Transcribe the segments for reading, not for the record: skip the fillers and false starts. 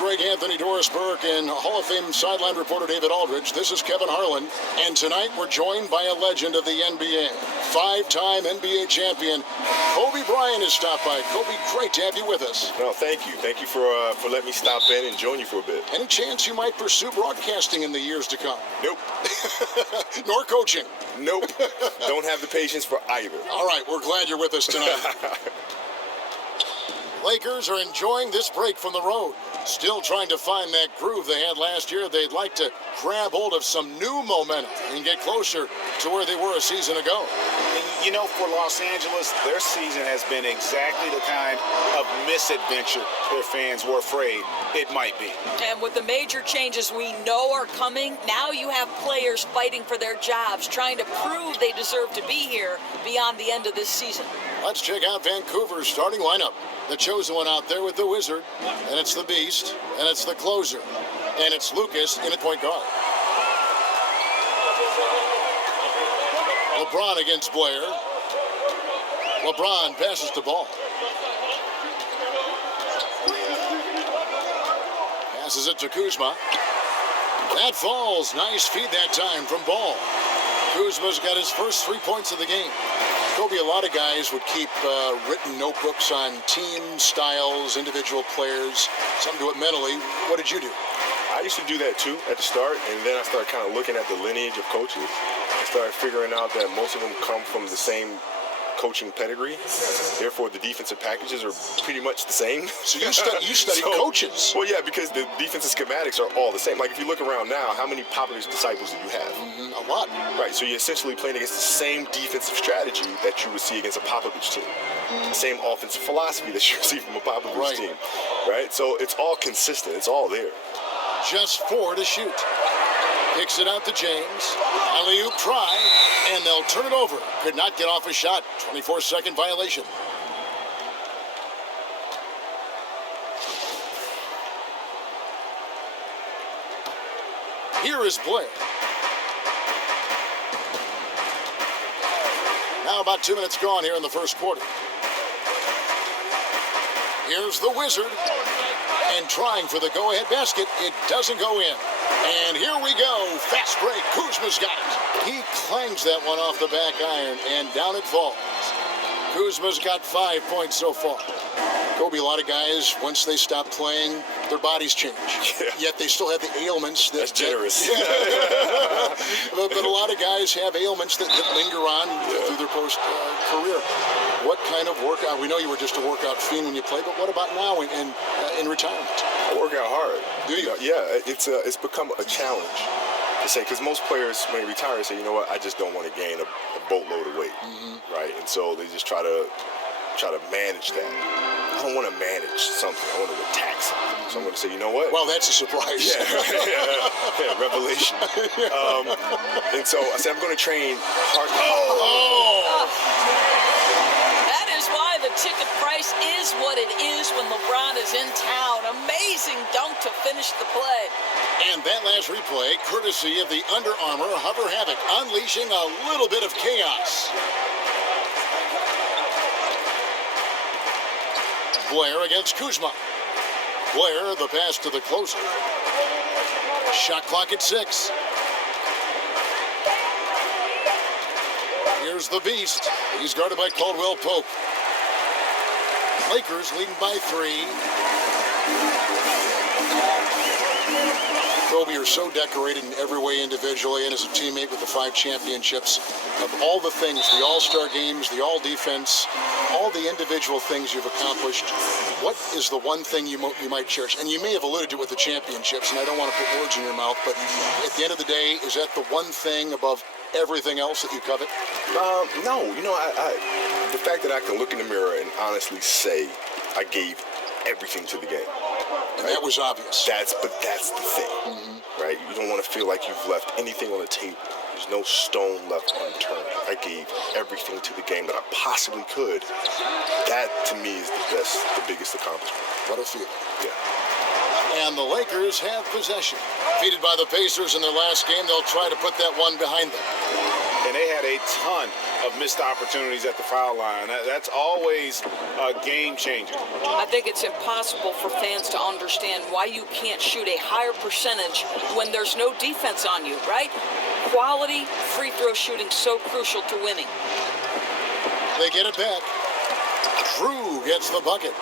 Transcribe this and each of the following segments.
Greg Anthony, Doris Burke, and Hall of Fame sideline reporter David Aldridge. This is Kevin Harlan, and tonight we're joined by a legend of the NBA. Five-time NBA champion, Kobe Bryant has stopped by. Kobe, great to have you with us. No, thank you. Thank you for letting me stop in and join you for a bit. Any chance you might pursue broadcasting in the years to come? Nope. Nor coaching? Nope. Don't have the patience for either. All right, we're glad you're with us tonight. Lakers are enjoying this break from the road. Still trying to find that groove they had last year. They'd like to grab hold of some new momentum and get closer to where they were a season ago. And you know, for Los Angeles, their season has been exactly the kind of misadventure their fans were afraid it might be. And with the major changes we know are coming, now you have players fighting for their jobs, trying to prove they deserve to be here beyond the end of this season. Let's check out Vancouver's starting lineup. The chosen one out there with the Wizard, and it's the Beast, and it's the closer, and it's Lucas in at point guard. LeBron against Blair. LeBron passes the ball. Passes it to Kuzma. That falls. Nice feed that time from Ball. Kuzma's got his first 3 points of the game. Kobe, a lot of guys would keep written notebooks on team styles, individual players. Some do it mentally. What did you do? I used to do that too at the start, and then I started kind of looking at the lineage of coaches. I started figuring out that most of them come from the same coaching pedigree. Therefore, the defensive packages are pretty much the same. So you studied coaches. Well, yeah, because the defensive schematics are all the same. Like, if you look around now, how many Popovich disciples do you have? A lot. Right, so you're essentially playing against the same defensive strategy that you would see against a Popovich team. The same offensive philosophy that you would see from a Popovich team. Right, so it's all consistent. It's all there. Just 4 to shoot. Kicks it out to James. Alley-oop try, and they'll turn it over. Could not get off a shot. 24-second violation. Here is Blair. Now about 2 minutes gone here in the first quarter. Here's the Wizard. And trying for the go-ahead basket. It doesn't go in. And here we go. Fast break. Kuzma's got it. He clangs that one off the back iron, and down it falls. Kuzma's got 5 points so far. Kobe, a lot of guys, once they stop playing, their bodies change. Yeah. Yet they still have the ailments. That's generous. But a lot of guys have ailments that linger on through their post-career. What kind of workout? We know you were just a workout fiend when you played, but what about now in retirement? I work out hard. Do you? Yeah, it's become a challenge to say, because most players, when they retire, say, you know what, I just don't want to gain a boatload of weight, right? And so they just try to manage that. I don't want to manage something. I want to attack something. So I'm going to say, you know what? Well, that's a surprise. Yeah, revelation. And so I said, I'm going to train hard. That is why the ticket price is what it is when LeBron is in town. Amazing dunk to finish the play. And that last replay, courtesy of the Under Armour Hover Havoc, unleashing a little bit of chaos. Blair against Kuzma. Blair, the pass to the closer. Shot clock at 6. Here's the Beast. He's guarded by Caldwell Pope. Lakers leading by 3. Kobe, you're so decorated in every way individually and as a teammate with the 5 championships. Of all the things, the all-star games, the all-defense, all the individual things you've accomplished, what is the one thing you might cherish? And you may have alluded to it with the championships, and I don't want to put words in your mouth, but at the end of the day, is that the one thing above everything else that you covet? No, you know, the fact that I can look in the mirror and honestly say I gave everything to the game. And that was obvious. That's the thing, right? You don't want to feel like you've left anything on the table. There's no stone left unturned. I gave everything to the game that I possibly could. That, to me, is the biggest accomplishment. What a feeling. Yeah. And the Lakers have possession. Defeated by the Pacers in their last game, they'll try to put that one behind them. and they had a ton of missed opportunities at the foul line. That's always a game changer. I think it's impossible for fans to understand why you can't shoot a higher percentage when there's no defense on you, right? Quality free throw shooting so crucial to winning. They get it back. Drew gets the bucket.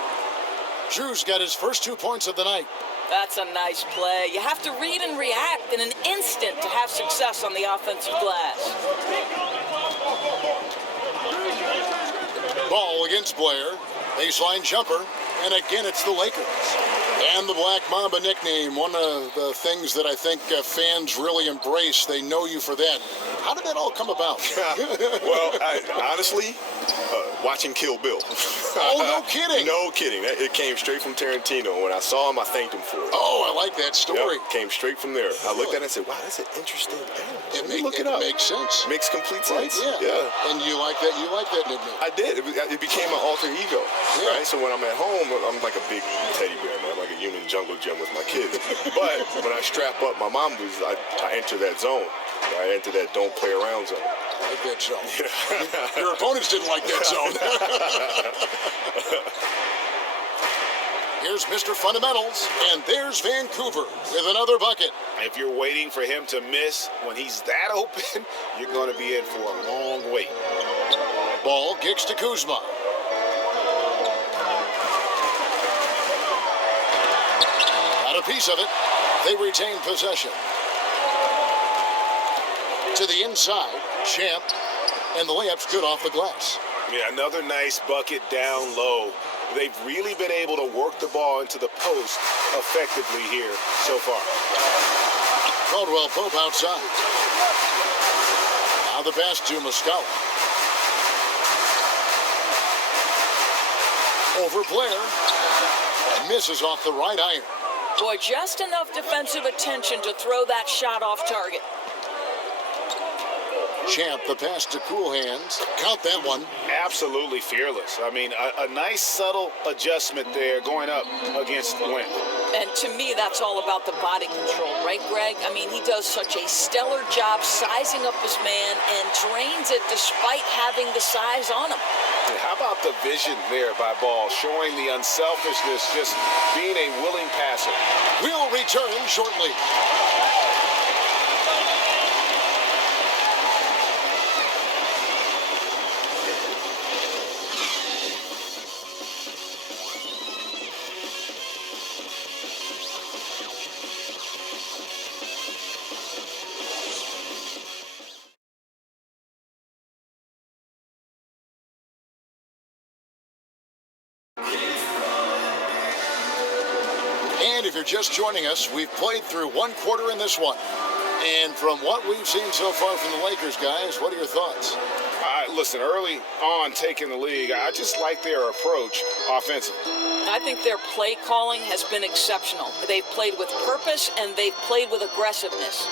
Drew's got his first 2 points of the night. That's a nice play. You have to read and react in an instant to have success on the offensive glass. Ball against Blair. Baseline jumper. And again, it's the Lakers. And the Black Mamba nickname, one of the things that I think fans really embrace. They know you for that. How did that all come about? Well, honestly, watching Kill Bill. Oh, no kidding. No kidding. It came straight from Tarantino. When I saw him, I thanked him for it. Oh, I like that story. Yep, came straight from there. I looked at it and said, wow, that's an interesting thing. Look it up. Makes sense. Makes complete sense. Right, yeah. And you like that nickname. I did. It became an alter ego. Yeah. Right? So when I'm at home, I'm like a big teddy bear, man. I'm like a human jungle gym with my kids. But when I strap up my Mambas, I enter that zone. I enter that don't play around zone. I like that zone. Yeah. Your opponents didn't like that zone. Here's Mr. Fundamentals, and there's Vancouver with another bucket. If you're waiting for him to miss when he's that open, you're going to be in for a long wait. Ball kicks to Kuzma. Got a piece of it. They retain possession. To the inside, Champ, and the layup's good off the glass. Yeah, another nice bucket down low. They've really been able to work the ball into the post effectively here so far. Caldwell Pope outside. Now the pass to Muscala. Over Blair. Misses off the right iron. Boy, just enough defensive attention to throw that shot off target. Champ, the pass to Cool Hands. Count that one. Absolutely fearless. I mean, a nice subtle adjustment there going up against Wynn. And to me, that's all about the body control, right, Greg? I mean, he does such a stellar job sizing up his man and drains it despite having the size on him. How about the vision there by Ball, showing the unselfishness, just being a willing passer. We'll return shortly. And if you're just joining us, we've played through one quarter in this one. And from what we've seen so far from the Lakers, guys, what are your thoughts? Listen, early on taking the league, I just like their approach offensively. I think their play calling has been exceptional. They've played with purpose and they've played with aggressiveness.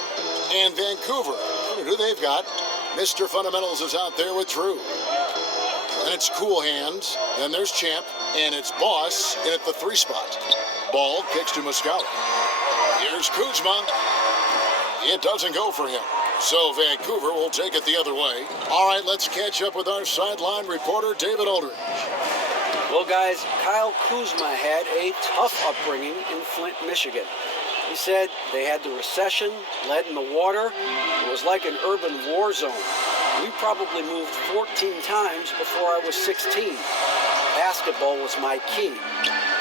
And Vancouver, who they've got, Mr. Fundamentals is out there with Drew. And it's Cool Hands, then there's Champ, and it's Boss in at the 3 spot. Ball kicks to Muscala. Here's Kuzma. It doesn't go for him. So Vancouver will take it the other way. All right, let's catch up with our sideline reporter, David Aldridge. Well, guys, Kyle Kuzma had a tough upbringing in Flint, Michigan. He said they had the recession, lead in the water. It was like an urban war zone. We probably moved 14 times before I was 16. Basketball was my key.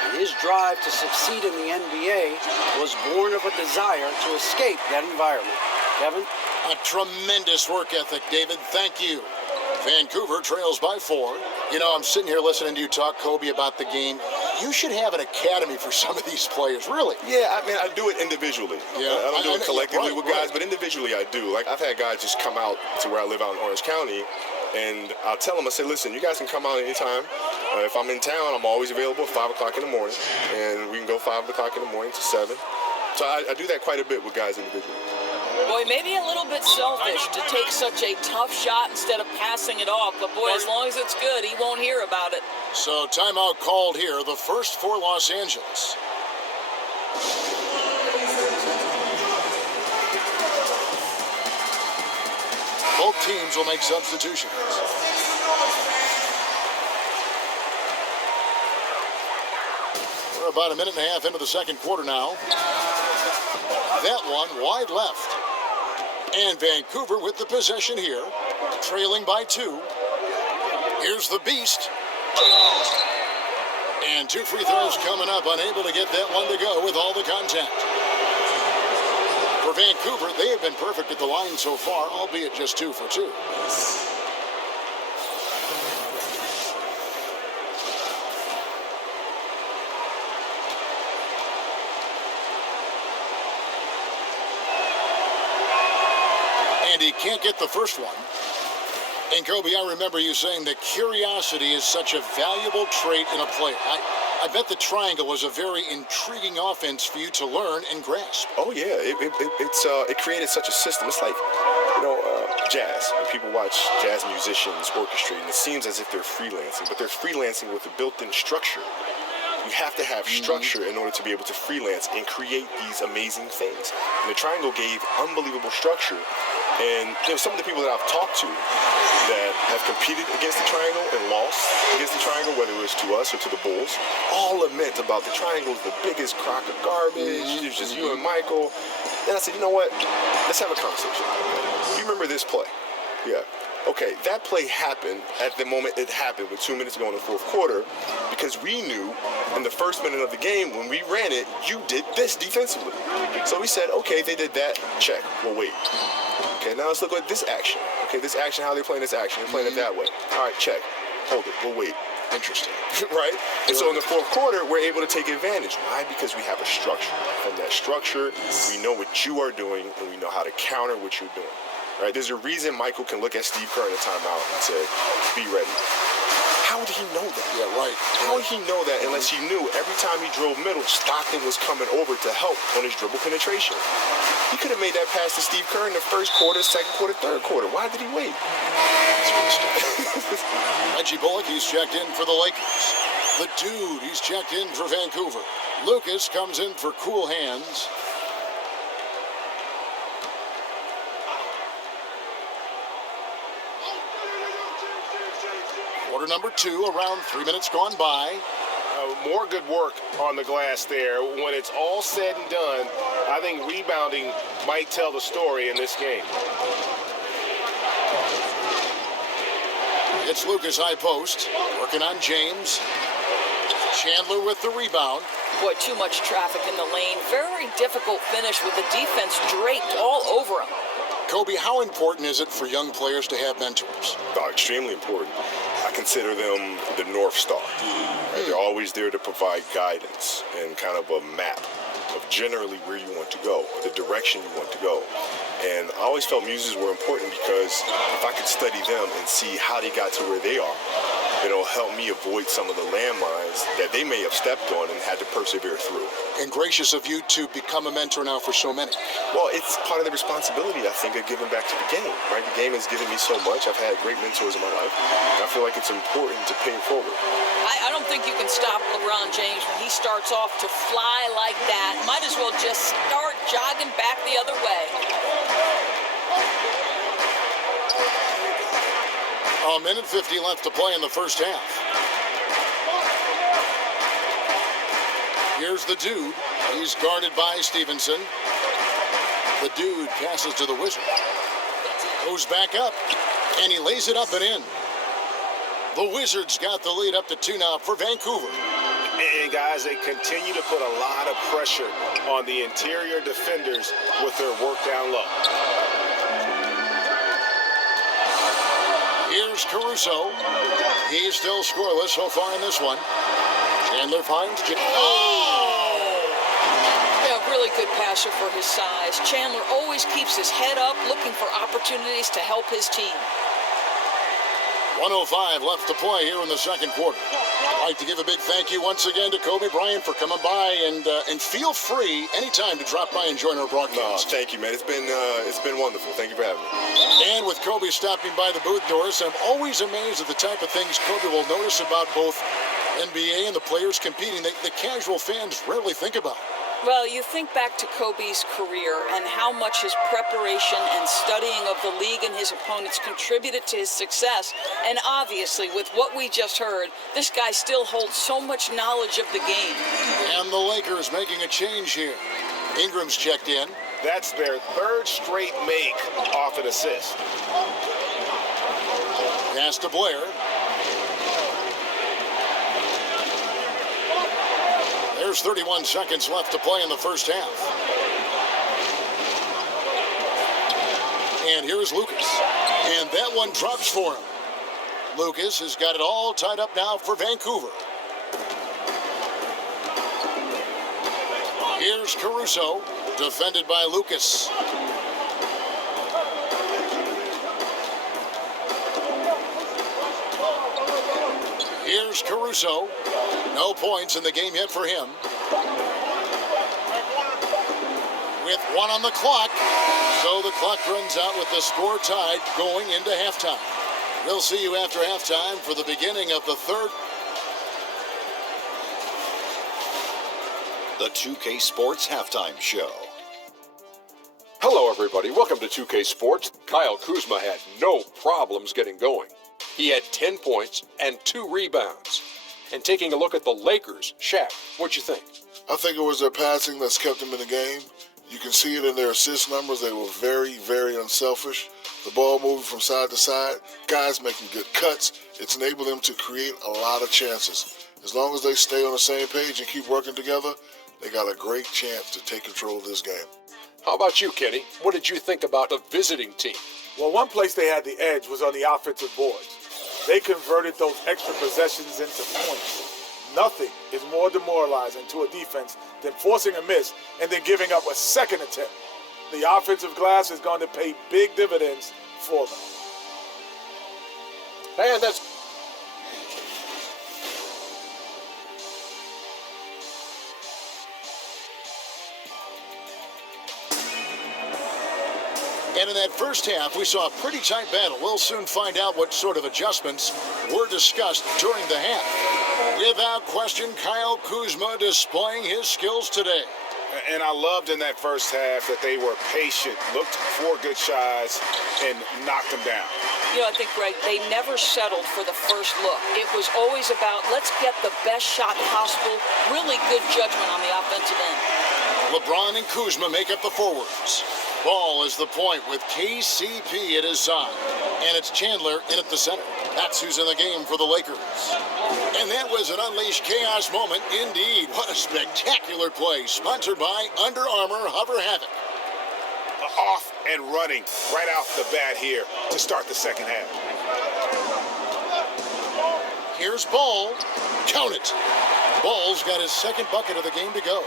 And his drive to succeed in the NBA was born of a desire to escape that environment. Kevin? A tremendous work ethic, David. Thank you. Vancouver trails by 4. You know, I'm sitting here listening to you talk, Kobe, about the game. You should have an academy for some of these players, really. Yeah, I mean, I do it individually. Yeah, I don't do it collectively with guys, right. but individually I do. Like, I've had guys just come out to where I live out in Orange County, and I'll tell them, I say, listen, you guys can come out anytime. If I'm in town, I'm always available at 5 o'clock in the morning, and we can go 5 o'clock in the morning to 7. So I do that quite a bit with guys individually. Boy, maybe a little bit selfish to take such a tough shot instead of passing it off. But, boy, as long as it's good, he won't hear about it. So timeout called here, the first for Los Angeles. Both teams will make substitutions. We're about a minute and a half into the second quarter now. That one wide left. And Vancouver with the possession here, trailing by 2. Here's the Beast. And 2 free throws coming up, unable to get that one to go with all the contact. For Vancouver, they have been perfect at the line so far, albeit just 2 for 2. And he can't get the first one. And Kobe, I remember you saying that curiosity is such a valuable trait in a player. I bet the triangle was a very intriguing offense for you to learn and grasp. Oh yeah, it created such a system. It's like, jazz. When people watch jazz musicians orchestrate, and it seems as if they're freelancing, but they're freelancing with a built-in structure. You have to have structure in order to be able to freelance and create these amazing things. And the triangle gave unbelievable structure. And some of the people that I've talked to that have competed against the triangle and lost against the triangle, whether it was to us or to the Bulls, all lament about the triangle is the biggest crock of garbage. It's just you and Michael. And I said, you know what? Let's have a conversation. You remember this play? Yeah. Okay, that play happened at the moment it happened with 2 minutes ago in the fourth quarter because we knew in the first minute of the game when we ran it, you did this defensively. So we said, okay, they did that, check, we'll wait. Okay, now let's look at this action. Okay, this action, how they're playing this action. They're playing it that way. All right, check, hold it, we'll wait. Interesting, right? And so in the fourth quarter, we're able to take advantage. Why? Because we have a structure. From that structure, we know what you are doing and we know how to counter what you're doing. Right? There's a reason Michael can look at Steve Kerr in a timeout and say, be ready. How would he know that? Yeah, right. How would he know that unless he knew every time he drove middle, Stockton was coming over to help on his dribble penetration? He could have made that pass to Steve Kerr in the first quarter, second quarter, third quarter. Why did he wait? Reggie Bullock, he's checked in for the Lakers. The Dude, he's checked in for Vancouver. Lucas comes in for cool hands. Quarter number 2, around 3 minutes gone by. More good work on the glass there. When it's all said and done, I think rebounding might tell the story in this game. It's Lucas high post, working on James. Chandler with the rebound. Boy, too much traffic in the lane. Very difficult finish with the defense draped all over him. Kobe, how important is it for young players to have mentors? Oh, extremely important. I consider them the North Star. Right? They're always there to provide guidance and kind of a map of generally where you want to go, the direction you want to go. And I always felt muses were important because if I could study them and see how they got to where they are, it'll help me avoid some of the landmines that they may have stepped on and had to persevere through. And gracious of you to become a mentor now for so many. Well, it's part of the responsibility, I think, of giving back to the game, right? The game has given me so much. I've had great mentors in my life, and I feel like it's important to pay it forward. I don't think you can stop LeBron James when he starts off to fly like that. Might as well just start jogging back the other way. A minute 50 left to play in the first half. Here's the Dude. He's guarded by Stevenson. The Dude passes to the Wizard. Goes back up, and he lays it up and in. The Wizards got the lead up to 2 now for Vancouver. And guys, they continue to put a lot of pressure on the interior defenders with their work down low. Here's Caruso. He's still scoreless so far in this one. Chandler finds Yeah, really good passer for his size. Chandler always keeps his head up, looking for opportunities to help his team. 1:05 left to play here in the second quarter. I'd like to give a big thank you once again to Kobe Bryant for coming by, and feel free anytime to drop by and join our broadcast. Thank you, man. It's been wonderful. Thank you for having me. And with Kobe stopping by the booth doors, I'm always amazed at the type of things Kobe will notice about both NBA and the players competing that the casual fans rarely think about. Well, you think back to Kobe's career and how much his preparation and studying of the league and his opponents contributed to his success. And obviously, with what we just heard, this guy still holds so much knowledge of the game. And the Lakers making a change here. Ingram's checked in. That's their third straight make off an assist. Pass to Blair. There's 31 seconds left to play in the first half. And here's Lucas. And that one drops for him. Lucas has got it all tied up now for Vancouver. Here's Caruso, defended by Lucas. Here's Caruso. No points in the game yet for him. With 1 on the clock. So the clock runs out with the score tied going into halftime. We'll see you after halftime for the beginning of the third. The 2K Sports Halftime Show. Hello, everybody. Welcome to 2K Sports. Kyle Kuzma had no problems getting going. He had 10 points and 2 rebounds. And taking a look at the Lakers, Shaq, what'd you think? I think it was their passing that's kept them in the game. You can see it in their assist numbers. They were very, very unselfish. The ball moving from side to side, guys making good cuts. It's enabled them to create a lot of chances. As long as they stay on the same page and keep working together, they got a great chance to take control of this game. How about you, Kenny? What did you think about the visiting team? Well, one place they had the edge was on the offensive boards. They converted those extra possessions into points. Nothing is more demoralizing to a defense than forcing a miss and then giving up a second attempt. The offensive glass is going to pay big dividends for them. And that's... And in that first half, we saw a pretty tight battle. We'll soon find out what sort of adjustments were discussed during the half. Without question, Kyle Kuzma displaying his skills today. And I loved in that first half that they were patient, looked for good shots, and knocked them down. You know, I think, Greg, they never settled for the first look. It was always about, let's get the best shot possible. Really good judgment on the offensive end. LeBron and Kuzma make up the forwards. Ball is the point with KCP at his side. And it's Chandler in at the center. That's who's in the game for the Lakers. And that was an unleashed chaos moment indeed. What a spectacular play, sponsored by Under Armour Hover Havoc. Off and running right off the bat here to start the second half. Here's Ball. Count it. Ball's got his second bucket of the game to go.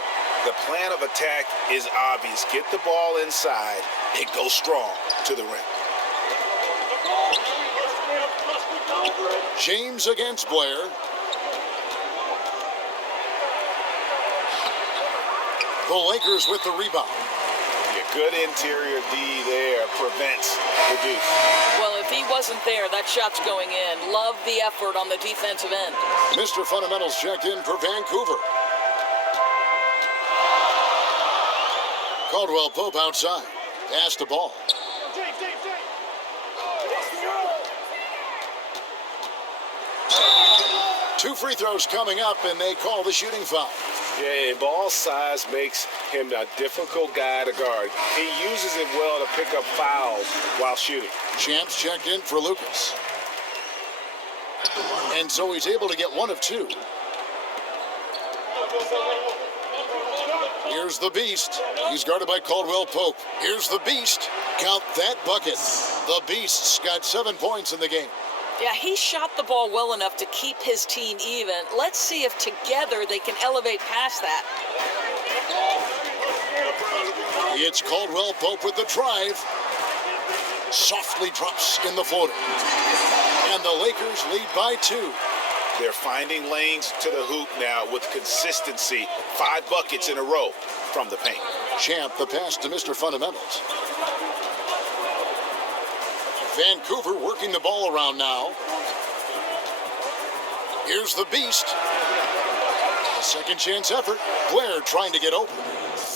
The plan of attack is obvious. Get the ball inside and go strong to the rim. James against Blair. The Lakers with the rebound. Yeah, good interior D there prevents the deuce. Well, if he wasn't there, that shot's going in. Love the effort on the defensive end. Mr. Fundamentals checked in for Vancouver. Caldwell Pope outside. Pass the ball. Two free throws coming up, and they call the shooting foul. Yeah, ball size makes him a difficult guy to guard. He uses it well to pick up fouls while shooting. Champs checked in for Lucas. And so he's able to get one of two. Here's the Beast. He's guarded by Caldwell Pope. Here's the Beast. Count that bucket. The Beast's got 7 points in the game. Yeah, he shot the ball well enough to keep his team even. Let's see if together they can elevate past that. It's Caldwell Pope with the drive. Softly drops in the floater. And the Lakers lead by 2. They're finding lanes to the hoop now with consistency. 5 buckets in a row from the paint. Champ, the pass to Mr. Fundamentals. Vancouver working the ball around now. Here's the Beast. A second chance effort. Blair trying to get open.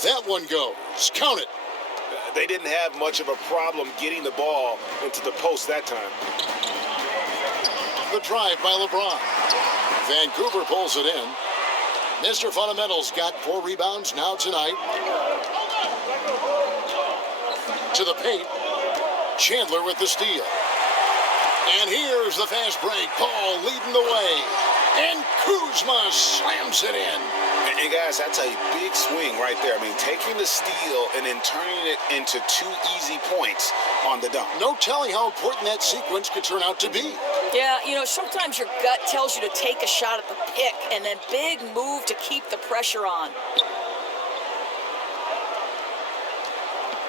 That one goes. Count it. They didn't have much of a problem getting the ball into the post that time. The drive by LeBron. Vancouver pulls it in. Mr. Fundamentals got 4 rebounds now tonight. To the paint. Chandler with the steal. And here's the fast break. Paul leading the way. And Kuzma slams it in. And guys, I tell you, big swing right there. I mean, taking the steal and then turning it into 2 easy points on the dunk. No telling how important that sequence could turn out to be. Yeah, you know, sometimes your gut tells you to take a shot at the pick and then big move to keep the pressure on.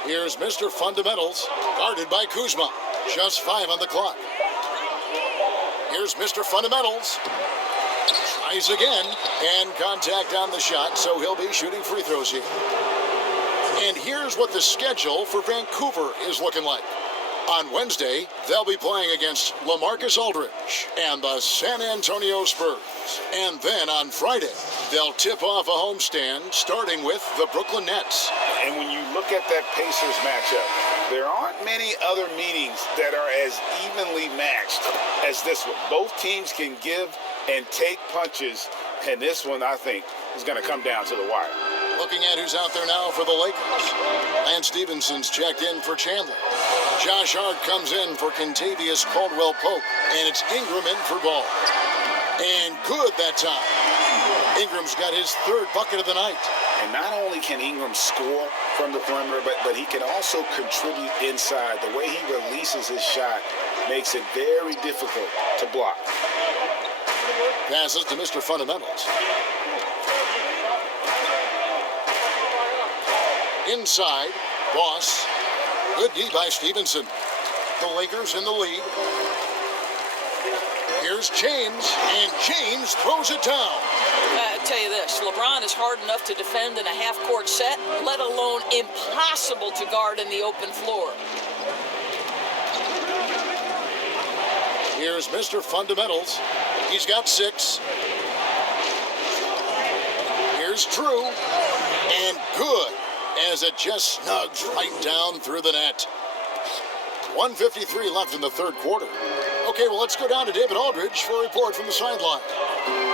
Here's Mr. Fundamentals, guarded by Kuzma. Just 5 on the clock. Here's Mr. Fundamentals. Tries again, and contact on the shot, so he'll be shooting free throws here. And here's what the schedule for Vancouver is looking like. On Wednesday, they'll be playing against LaMarcus Aldridge and the San Antonio Spurs. And then on Friday, they'll tip off a homestand starting with the Brooklyn Nets. And when you look at that Pacers matchup, there aren't many other meetings that are as evenly matched as this one. Both teams can give and take punches, and this one, I think, is going to come down to the wire. Looking at who's out there now for the Lakers. Lance Stevenson's checked in for Chandler. Josh Hart comes in for Kentavious Caldwell-Pope, and it's Ingram in for Ball. And good that time. Ingram's got his 3rd bucket of the night. And not only can Ingram score from the perimeter, but he can also contribute inside. The way he releases his shot makes it very difficult to block. Passes to Mr. Fundamentals. Inside, Boss. Good D by Stevenson. The Lakers in the lead. Here's James, and James throws it down. I tell you this, LeBron is hard enough to defend in a half-court set, let alone impossible to guard in the open floor. Here's Mr. Fundamentals. He's got 6. Here's Drew, and good, as it just snugs right down through the net. 1:53 left in the 3rd quarter. Okay, well, let's go down to David Aldridge for a report from the sideline.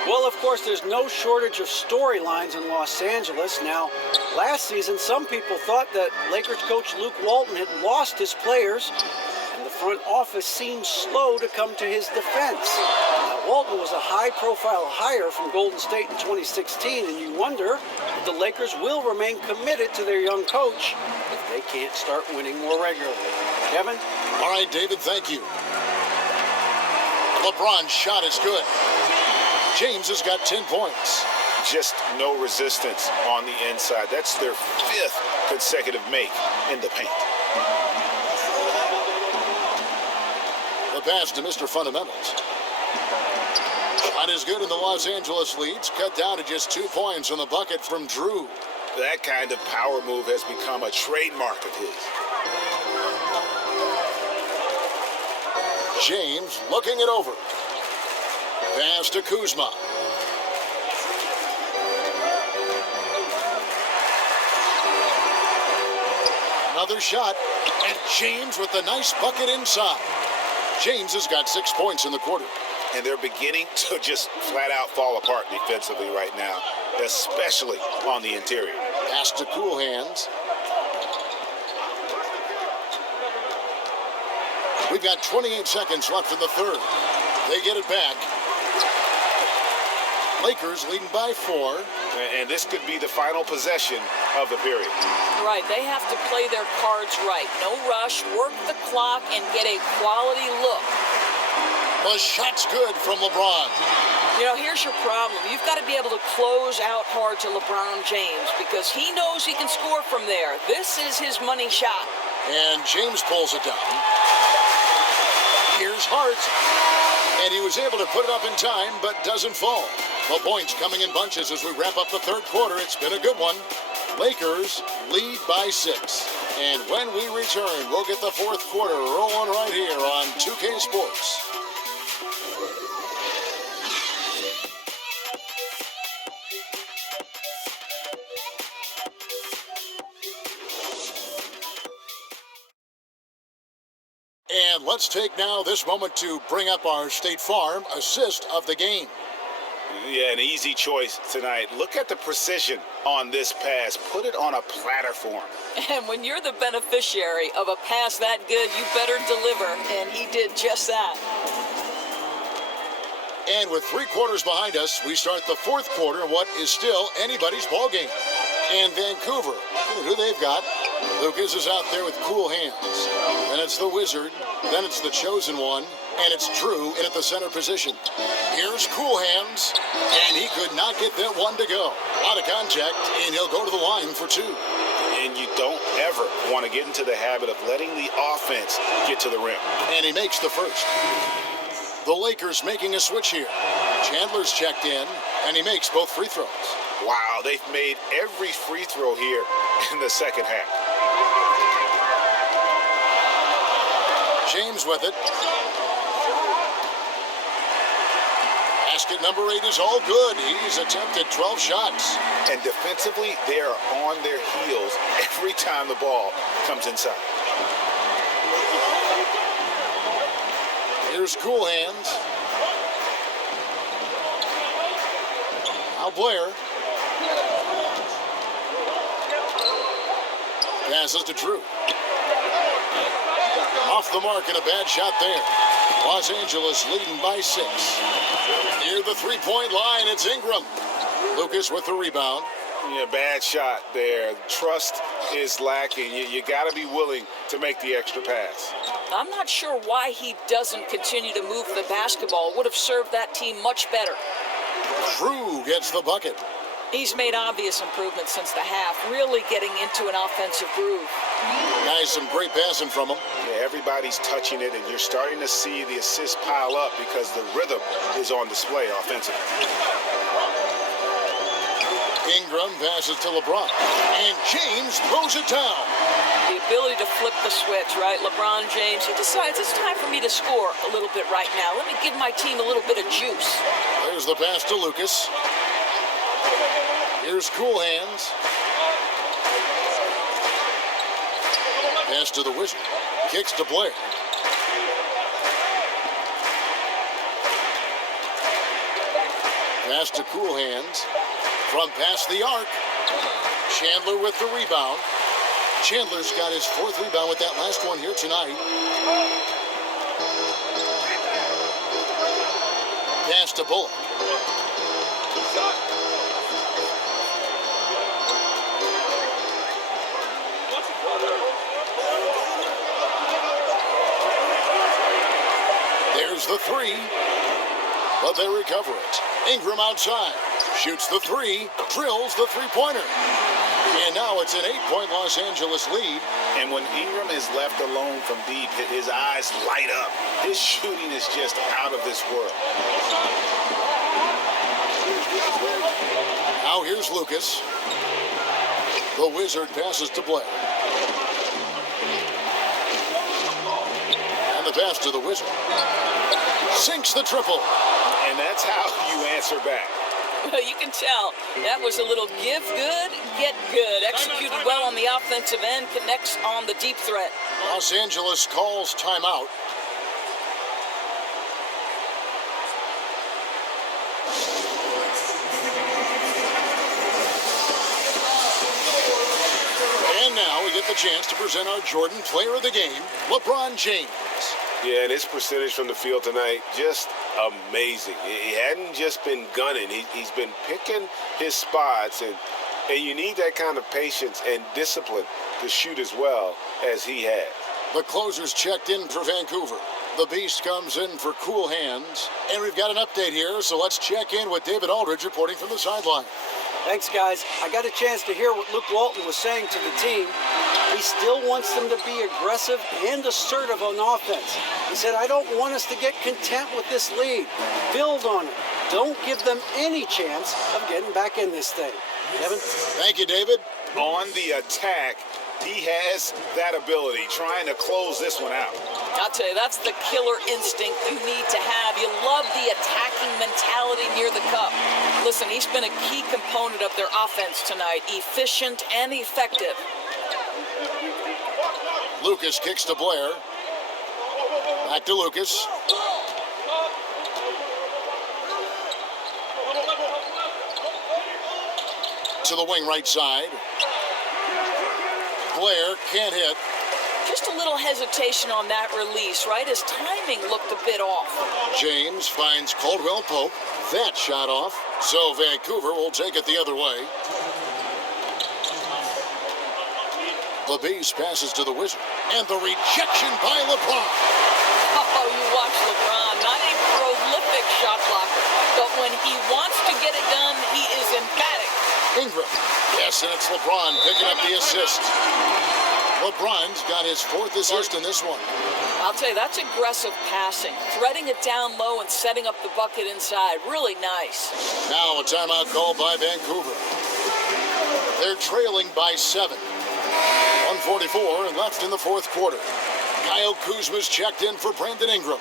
Well, of course, there's no shortage of storylines in Los Angeles. Now, last season, some people thought that Lakers coach Luke Walton had lost his players, and the front office seemed slow to come to his defense. Now, Walton was a high-profile hire from Golden State in 2016, and you wonder if the Lakers will remain committed to their young coach if they can't start winning more regularly. Kevin? All right, David, thank you. LeBron's shot is good. James has got 10 points. Just no resistance on the inside. That's their 5th consecutive make in the paint. The pass to Mr. Fundamentals. Shot is good in the Los Angeles leads. Cut down to just 2 points on the bucket from Drew. That kind of power move has become a trademark of his. James looking it over. Pass to Kuzma. Another shot, and James with a nice bucket inside. James has got 6 points in the quarter. And they're beginning to just flat out fall apart defensively right now, especially on the interior. Pass to Cool Hands. We've got 28 seconds left in the 3rd. They get it back. Lakers leading by 4. And this could be the final possession of the period. Right, they have to play their cards right. No rush, work the clock, and get a quality look. The shot's good from LeBron. You know, here's your problem. You've got to be able to close out hard to LeBron James because he knows he can score from there. This is his money shot. And James pulls it down. Here's Hart. And he was able to put it up in time, but doesn't fall. The points coming in bunches as we wrap up the 3rd quarter. It's been a good one. Lakers lead by 6. And when we return, we'll get the 4th quarter rolling right here on 2K Sports. And let's take now this moment to bring up our State Farm assist of the game. Yeah, an easy choice tonight. Look at the precision on this pass. Put it on a platform. And when you're the beneficiary of a pass that good, you better deliver, and he did just that. And with 3 quarters behind us, we start the 4th quarter in what is still anybody's ball game. And Vancouver, who they've got. Lucas is out there with cool hands. Then it's the Wizard. Then it's the chosen one. And it's Drew in at the center position. Here's Cool Hands. And he could not get that one to go. A lot of contact, and he'll go to the line for 2. And you don't ever want to get into the habit of letting the offense get to the rim. And he makes the first. The Lakers making a switch here. Chandler's checked in, and he makes both free throws. Wow, they've made every free throw here in the second half. James with it. Basket number 8 is all good. He's attempted 12 shots. And defensively, they are on their heels every time the ball comes inside. Here's Cool Hands. Now Blair. Passes to Drew. Off the mark and a bad shot there. Los Angeles leading by 6. Near the 3-point line, it's Ingram. Lucas with the rebound. Yeah, bad shot there. Trust is lacking. You got to be willing to make the extra pass. I'm not sure why he doesn't continue to move the basketball. Would have served that team much better. Drew gets the bucket. He's made obvious improvements since the half, really getting into an offensive groove. Guys, some great passing from him. Yeah, everybody's touching it, and you're starting to see the assists pile up because the rhythm is on display offensively. Ingram passes to LeBron, and James throws it down. The ability to flip the switch, right? LeBron James, he decides it's time for me to score a little bit right now. Let me give my team a little bit of juice. There's the pass to Lucas. Here's Cool Hands. Pass to the Wizard. Kicks to Blair. Pass to Cool Hands. From past the arc. Chandler with the rebound. Chandler's got his 4th rebound with that last one here tonight. Pass to Bullock. There's the 3, but they recover it. Ingram outside, shoots the 3, drills the 3-pointer. And now it's an 8-point Los Angeles lead. And when Ingram is left alone from deep, his eyes light up. His shooting is just out of this world. Now here's Lucas. The Wizard passes to Blair. And the pass to the Wizard. Sinks the triple. And that's how you answer back. Well, you can tell that was a little give good, get good. Executed well on the offensive end, connects on the deep threat. Los Angeles calls timeout. And now we get the chance to present our Jordan Player of the Game, LeBron James. Yeah, and his percentage from the field tonight, just amazing. He hadn't just been gunning. He's been picking his spots, and you need that kind of patience and discipline to shoot as well as he had. The closers checked in for Vancouver. The Beast comes in for Cool Hands. And we've got an update here, so let's check in with David Aldridge reporting from the sideline. Thanks, guys. I got a chance to hear what Luke Walton was saying to the team. He still wants them to be aggressive and assertive on offense. He said, I don't want us to get content with this lead. Build on it. Don't give them any chance of getting back in this thing. Kevin? Thank you, David. On the attack, he has that ability, trying to close this one out. I'll tell you, that's the killer instinct you need to have. You love the attacking mentality near the cup. Listen, he's been a key component of their offense tonight, efficient and effective. Lucas kicks to Blair. Back to Lucas. To the wing right side. Blair can't hit. Just a little hesitation on that release, right? His timing looked a bit off. James finds Caldwell Pope. That shot off. So Vancouver will take it the other way. The Beast passes to the Wizard. And the rejection by LeBron. Oh, you watch LeBron. Not a prolific shot blocker, but when he wants to get it done, he is emphatic. Ingram. Yes, and it's LeBron picking up the assist. LeBron's got his 4th assist in this one. I'll tell you, that's aggressive passing. Threading it down low and setting up the bucket inside. Really nice. Now a timeout called by Vancouver. They're trailing by 7. 1:44 and left in the 4th quarter. Kyle Kuzma's checked in for Brandon Ingram.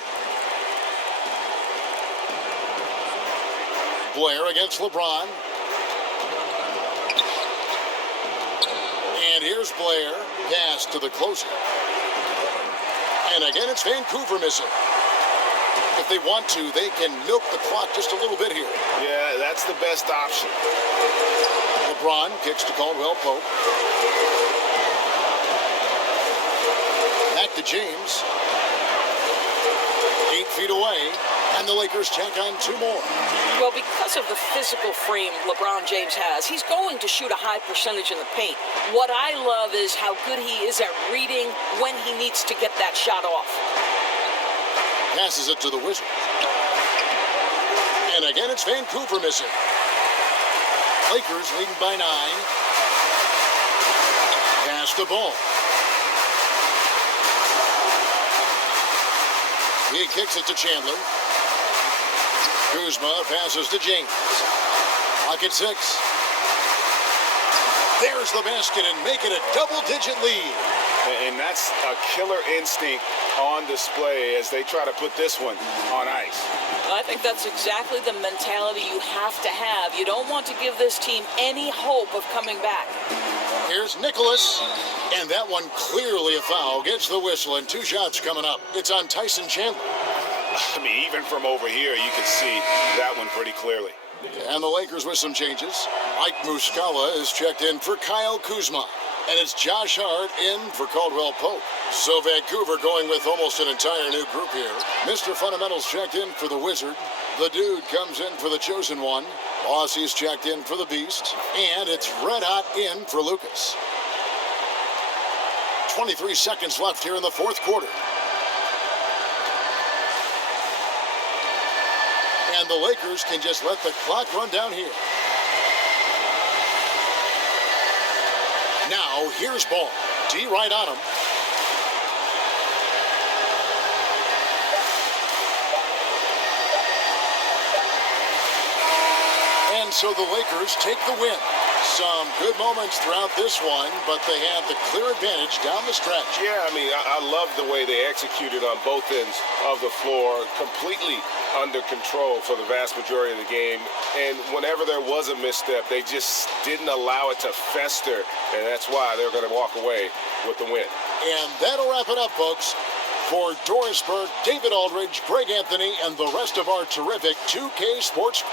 Blair against LeBron. And here's Blair. Pass to the closer. And again, it's Vancouver missing. If they want to, they can milk the clock just a little bit here. Yeah, that's the best option. LeBron kicks to Caldwell Pope. Back to James. 8 feet away. And the Lakers check on 2 more. Well, because of the physical frame LeBron James has, he's going to shoot a high percentage in the paint. What I love is how good he is at reading when he needs to get that shot off. Passes it to the Wizards. And again, it's Vancouver missing. Lakers leading by 9. Pass the ball. He kicks it to Chandler. Kuzma passes to James. Lock at 6. There's the basket and make it a double-digit lead. And that's a killer instinct on display as they try to put this one on ice. I think that's exactly the mentality you have to have. You don't want to give this team any hope of coming back. Here's Nicholas, and that one clearly a foul. Gets the whistle, and 2 shots coming up. It's on Tyson Chandler. I mean, even from over here, you can see that one pretty clearly. And the Lakers with some changes. Mike Muscala is checked in for Kyle Kuzma. And it's Josh Hart in for Caldwell Pope. So Vancouver going with almost an entire new group here. Mr. Fundamentals checked in for the Wizard. The Dude comes in for the Chosen One. Bossie's checked in for the Beast. And it's Red Hot in for Lucas. 23 seconds left here in the 4th quarter. And the Lakers can just let the clock run down here. Now, here's Ball. D right on him. And so the Lakers take the win. Some good moments throughout this one, but they have the clear advantage down the stretch. Yeah, I mean, I love the way they executed on both ends of the floor, completely under control for the vast majority of the game. And whenever there was a misstep, they just didn't allow it to fester, and that's why they're going to walk away with the win. And that'll wrap it up, folks. For Doris Burke, David Aldridge, Greg Anthony, and the rest of our terrific 2K Sports